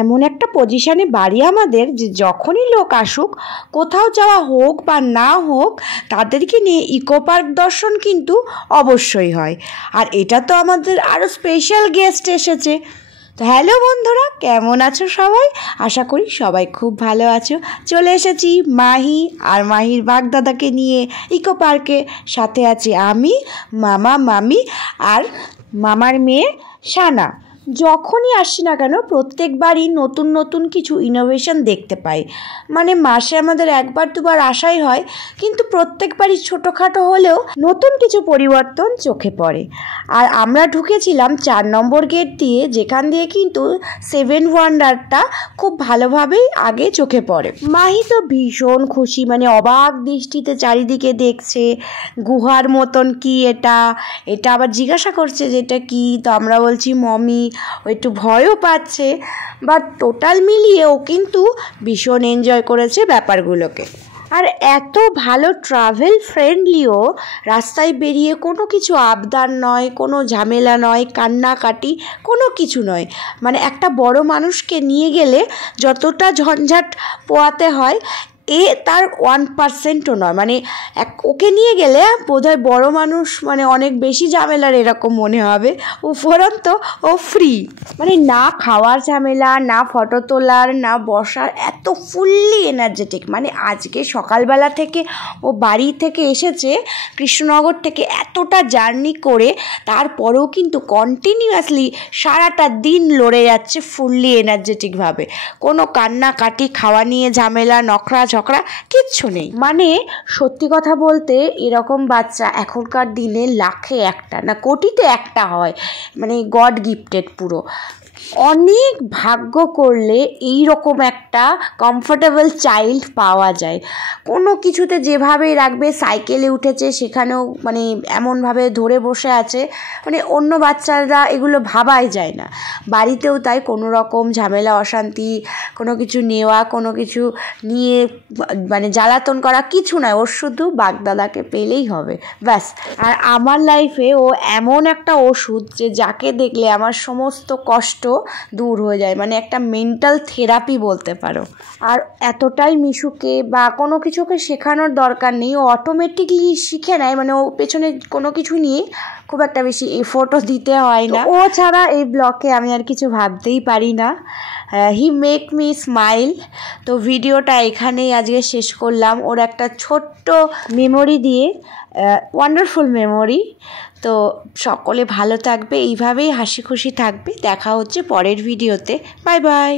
এমন একটা পজিশনে বাড়ি আমাদের যে যখনই লোক আসুক, কোথাও যাওয়া হোক বা না হোক, তাদেরকে নিয়ে ইকো পার্ক দর্শন কিন্তু অবশ্যই হয়। আর এটা তো আমাদের আরও স্পেশাল গেস্ট এসেছে। তো হ্যালো বন্ধুরা, কেমন আছো সবাই? আশা করি সবাই খুব ভালো আছো। চলে এসেছি মাহি আর মাহির বাগদাদাকে নিয়ে ইকো পার্কে। সাথে আছি আমি, মামা, মামি আর মামার মেয়ে সানা। যখনই আসছি না কেন প্রত্যেকবারই নতুন নতুন কিছু ইনোভেশন দেখতে পাই। মানে মাসে আমাদের একবার দুবার আসাই হয়, কিন্তু প্রত্যেকবারই ছোটোখাটো হলেও নতুন কিছু পরিবর্তন চোখে পড়ে। আর আমরা ঢুকেছিলাম 4 নম্বর গেট দিয়ে, যেখান দিয়ে কিন্তু 7 ওয়ান্ডারটা খুব ভালোভাবেই আগে চোখে পড়ে। মাহি তো ভীষণ খুশি, মানে অবাক দৃষ্টিতে চারিদিকে দেখছে। গুহার মতন কি এটা আবার জিজ্ঞাসা করছে যে এটা কি। তো আমরা বলছি মমি। ও একটু ভয়ও পাচ্ছে, বাট টোটাল মিলিয়ে ও কিন্তু ভীষণ এনজয় করেছে ব্যাপারগুলোকে। আর এত ভালো ট্রাভেল ফ্রেন্ডলিও, রাস্তায় বেরিয়ে কোনো কিছু আবদার নয়, কোনো ঝামেলা নয়, কান্নাকাটি কোনো কিছু নয়। মানে একটা বড় মানুষকে নিয়ে গেলে যতটা ঝঞ্ঝাট পোয়াতে হয়, তার 1%ও নয়। মানে ওকে নিয়ে গেলে বোধহয় বড় মানুষ মানে অনেক বেশি ঝামেলার এরকম মনে হবে। উপরন্ত ও ফ্রি, মানে না খাওয়ার ঝামেলা, না ফটো তোলার, না বসার, এত ফুললি এনার্জেটিক। মানে আজকে সকালবেলা থেকে ও বাড়ি থেকে এসেছে কৃষ্ণনগর থেকে, এতটা জার্নি করে, তারপরেও কিন্তু কন্টিনিউয়াসলি সারাটা দিন লড়ে যাচ্ছে ফুললি এনার্জেটিকভাবে। কোনো কান্নাকাটি, খাওয়া নিয়ে ঝামেলা, নখরা ঝগড়া কিচ্ছু নেই। মানে সত্যি কথা বলতে এরকম বাচ্চা এখনকার দিনে লাখে একটা না কোটিতে একটা হয়। মানে গড গিফটেড পুরো। অনেক ভাগ্য করলে এই রকম একটা কমফোর্টেবল চাইল্ড পাওয়া যায়। কোনো কিছুতে যেভাবেই রাখবে, সাইকেলে উঠেছে সেখানেও মানে এমনভাবে ধরে বসে আছে, মানে অন্য বাচ্চারা এগুলো ভাবাই যায় না। বাড়িতেও তাই, কোনো রকম ঝামেলা অশান্তি, কোনো কিছু নেওয়া, কোনো কিছু নিয়ে মানে জ্বালাতন করা কিছু নয়। ওর শুধু বাগদাদাকে পেলেই হবে, ব্যাস। আর আমার লাইফে ও এমন একটা ওষুধ যে যাকে দেখলে আমার সমস্ত কষ্ট দূর হয়ে যায়, মানে একটা মেন্টাল থেরাপি বলতে পারো। আর এতটাই মিশুকে বা কোনো কিছুকে শেখানোর দরকার নেই, ও অটোমেটিকলি শিখে নেয়। মানে ও পেছনে কোনো কিছু নিয়ে খুব একটা বেশি এফোর্টও দিতে হয় না। ও ছাড়া এই ব্লগে আমি আর কিছু ভাবতেই পারি না। He make me smile. তো ভিডিওটা এখানেই আজকে শেষ করলাম, ওর একটা ছোট্ট মেমোরি দিয়ে, ওয়ান্ডারফুল মেমোরি। তো সকলে ভালো থাকবে, এইভাবেই হাসি খুশি থাকবে। দেখা হচ্ছে পরের ভিডিওতে। Bye bye.